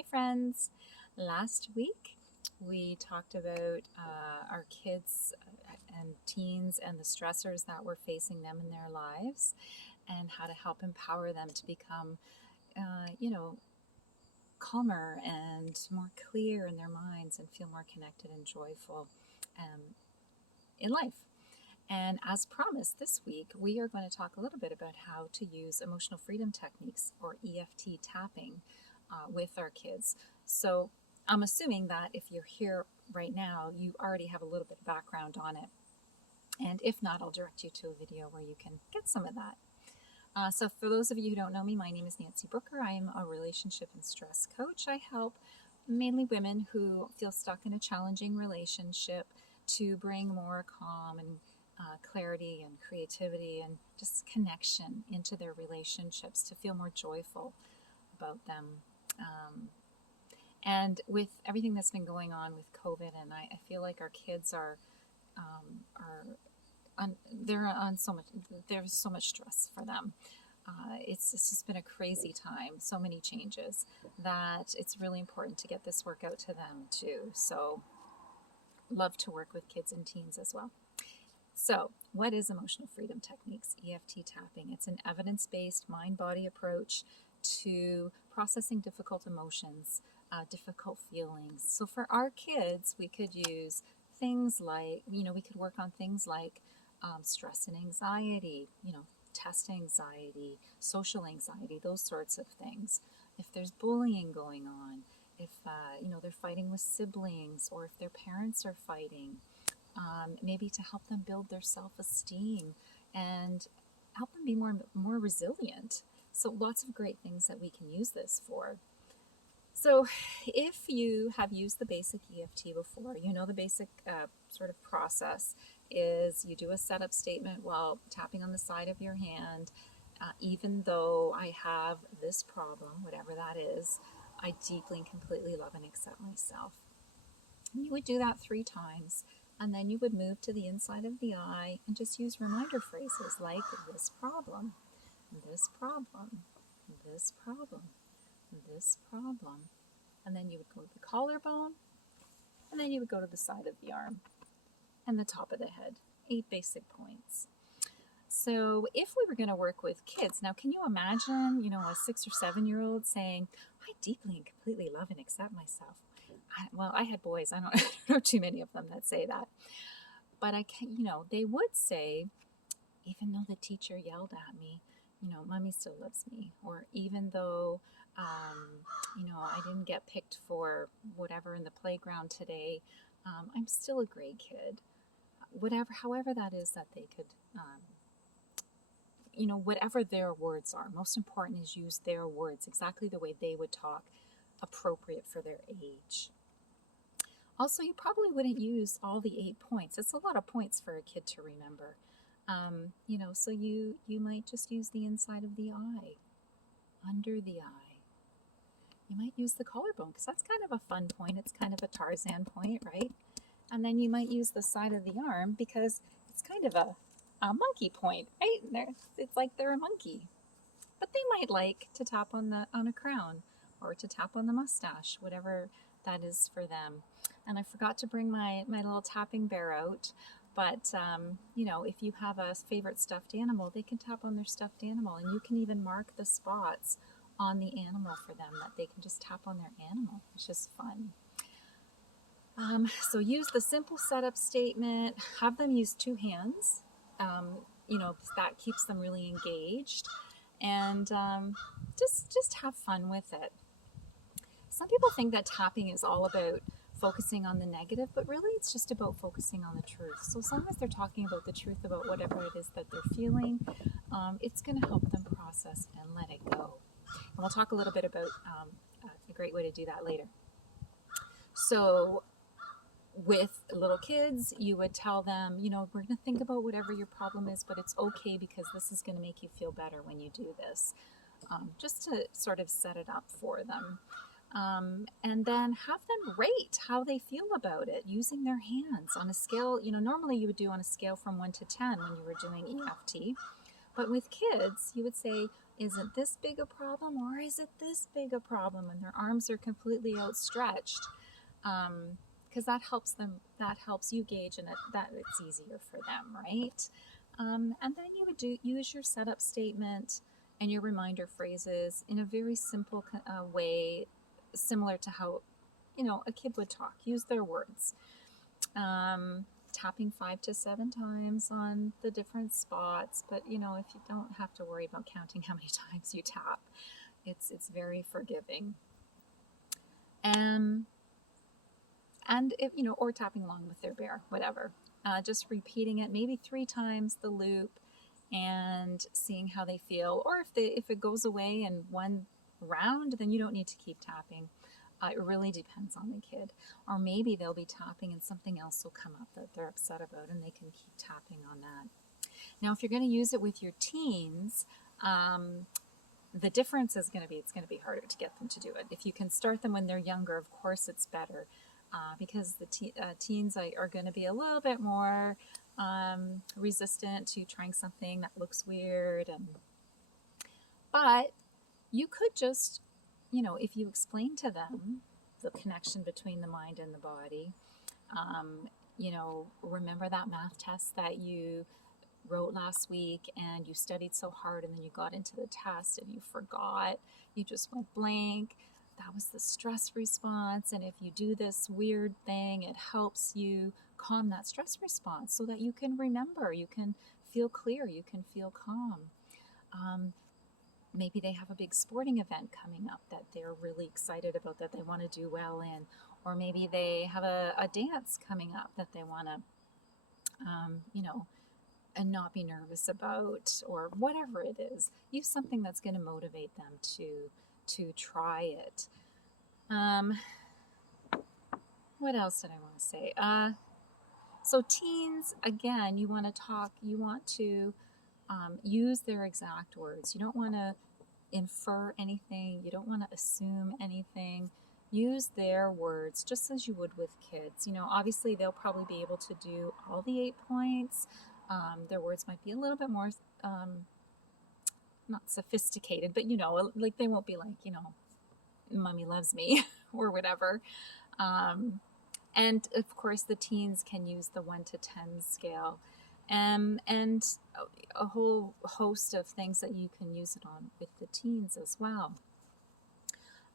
Hi friends! Last week we talked about our kids and teens and the stressors that were facing them in their lives and how to help empower them to become, calmer and more clear in their minds and feel more connected and joyful um, in life. And as promised, this week we are going to talk a little bit about how to use emotional freedom techniques or EFT tapping with our kids. So I'm assuming that if you're here right now, you already have a little bit of background on it. And if not, I'll direct you to a video where you can get some of that. So for those of you who don't know me, my name is Nancy Brooker. I am a relationship and stress coach. I help mainly women who feel stuck in a challenging relationship to bring more calm and clarity and creativity and just connection into their relationships to feel more joyful about them. And with everything that's been going on with COVID, and I feel like our kids they're on so much. There's so much stress for them. It's just been a crazy time. So many changes that it's really important to get this work out to them too. So, love to work with kids and teens as well. So, what is emotional freedom techniques? EFT tapping. It's an evidence-based mind-body approach to processing difficult emotions, difficult feelings. So for our kids, we could use things like, we could work on things like stress and anxiety, test anxiety, social anxiety, those sorts of things. If there's bullying going on, if, they're fighting with siblings or if their parents are fighting, maybe to help them build their self-esteem and help them be more resilient. So lots of great things that we can use this for. So if you have used the basic EFT before, you know the basic sort of process is you do a setup statement while tapping on the side of your hand. Even though I have this problem, whatever that is, I deeply and completely love and accept myself. And you would do that 3 times. And then you would move to the inside of the eye and just use reminder phrases like this problem, this problem, this problem, this problem. And then you would go to the collarbone, and then you would go to the side of the arm and the top of the head. 8 basic points. So if we were going to work with kids, now can you imagine, a 6 or 7-year-old saying, I deeply and completely love and accept myself. I had boys. I don't know too many of them that say that. But they would say, even though the teacher yelled at me, mommy still loves me. Or even though, I didn't get picked for whatever in the playground today, I'm still a great kid. However that is that they could, whatever their words are. Most important is use their words exactly the way they would talk, appropriate for their age. Also, you probably wouldn't use all the 8 points. It's a lot of points for a kid to remember. So you might just use the inside of the eye, under the eye. You might use the collarbone because that's kind of a fun point. It's kind of a Tarzan point, right? And then you might use the side of the arm because it's kind of a monkey point, right? It's like they're a monkey. But they might like to tap on a crown or to tap on the mustache, whatever that is for them. And I forgot to bring my little tapping bear out. But, if you have a favorite stuffed animal, they can tap on their stuffed animal. And you can even mark the spots on the animal for them that they can just tap on their animal. It's just fun. So use the simple setup statement. Have them use 2 hands. That keeps them really engaged. And just have fun with it. Some people think that tapping is all about focusing on the negative, but really it's just about focusing on the truth. So as long as they're talking about the truth about whatever it is that they're feeling, it's going to help them process it and let it go. And we'll talk a little bit about a great way to do that later. So with little kids, you would tell them, we're going to think about whatever your problem is, but it's okay because this is going to make you feel better when you do this, just to sort of set it up for them. And then have them rate how they feel about it using their hands on a scale. Normally you would do on a scale from 1 to 10 when you were doing EFT. But with kids, you would say, is it this big a problem or is it this big a problem? And their arms are completely outstretched. Because that helps you gauge, and that it's easier for them, right? And then you would use your setup statement and your reminder phrases in a very simple way, similar to how a kid would talk. Use their words. Tapping 5 to 7 times on the different spots, but if you don't have to worry about counting how many times you tap, it's very forgiving. And if or tapping along with their bear, whatever. Just repeating it maybe 3 times the loop and seeing how they feel. Or if it goes away in one round, then you don't need to keep tapping. It really depends on the kid. Or maybe they'll be tapping and something else will come up that they're upset about, and they can keep tapping on that. Now, if you're going to use it with your teens, the difference is going to be it's going to be harder to get them to do it. If you can start them when they're younger, of course it's better, because the teens are going to be a little bit more resistant to trying something that looks weird. But you could just, if you explain to them the connection between the mind and the body, remember that math test that you wrote last week and you studied so hard and then you got into the test and you forgot, you just went blank. That was the stress response. And if you do this weird thing, it helps you calm that stress response so that you can remember, you can feel clear, you can feel calm. Maybe they have a big sporting event coming up that they're really excited about, that they want to do well in. Or maybe they have a dance coming up that they want to, and not be nervous about, or whatever it is. Use something that's going to motivate them to try it. What else did I want to say? So teens, again, you want to use their exact words. You don't want to infer anything. You don't want to assume anything. Use their words just as you would with kids. Obviously they'll probably be able to do all the 8 points. Their words might be a little bit more, not sophisticated, but like they won't be like, mommy loves me or whatever. And of course the teens can use the 1 to 10 scale. And a whole host of things that you can use it on with the teens as well.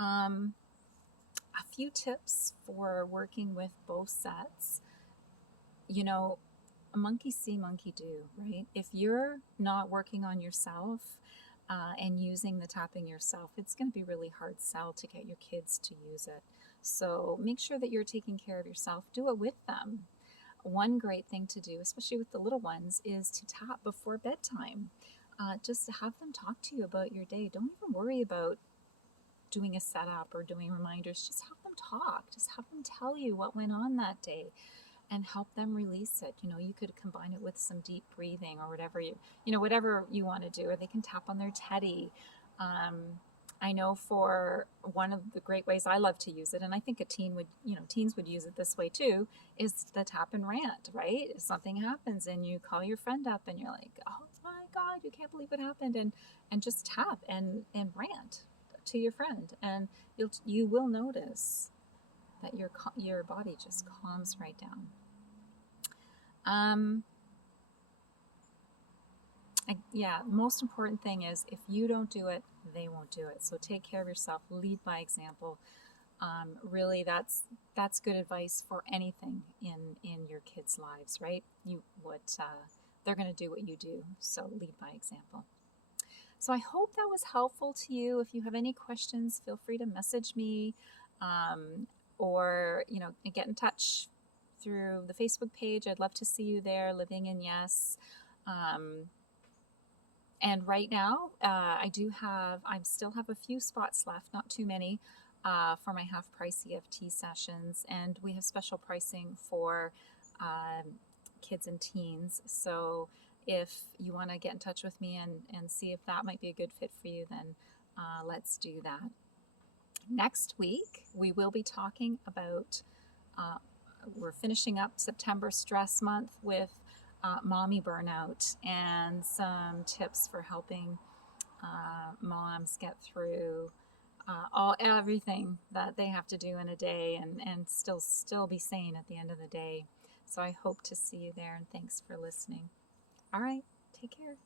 A few tips for working with both sets. Monkey see, monkey do, right? If you're not working on yourself and using the tapping yourself, it's going to be really hard sell to get your kids to use it. So make sure that you're taking care of yourself. Do it with them. One great thing to do, especially with the little ones, is to tap before bedtime. Just to have them talk to you about your day. Don't even worry about doing a setup or doing reminders. Just have them talk. Just have them tell you what went on that day and help them release it. You could combine it with some deep breathing or whatever whatever you want to do, or they can tap on their teddy. I know for one of the great ways I love to use it, and I think teens would use it this way too, is the tap and rant, right? If something happens and you call your friend up and you're like, oh my God, you can't believe what happened, and just tap and rant to your friend, and you will notice that your body just calms right down. Most important thing is if you don't do it, they won't do it. So take care of yourself. Lead by example. Really, that's good advice for anything in your kids' lives, right? They're going to do what you do. So lead by example. So I hope that was helpful to you. If you have any questions, feel free to message me, or get in touch through the Facebook page. I'd love to see you there, Living in Yes. And right now, I still have a few spots left, not too many, for my half-price EFT sessions. And we have special pricing for kids and teens. So if you want to get in touch with me and see if that might be a good fit for you, then let's do that. Next week, we will be talking about, we're finishing up September Stress Month with mommy burnout and some tips for helping moms get through everything that they have to do in a day, and still be sane at the end of the day. So I hope to see you there, and thanks for listening. All right, take care.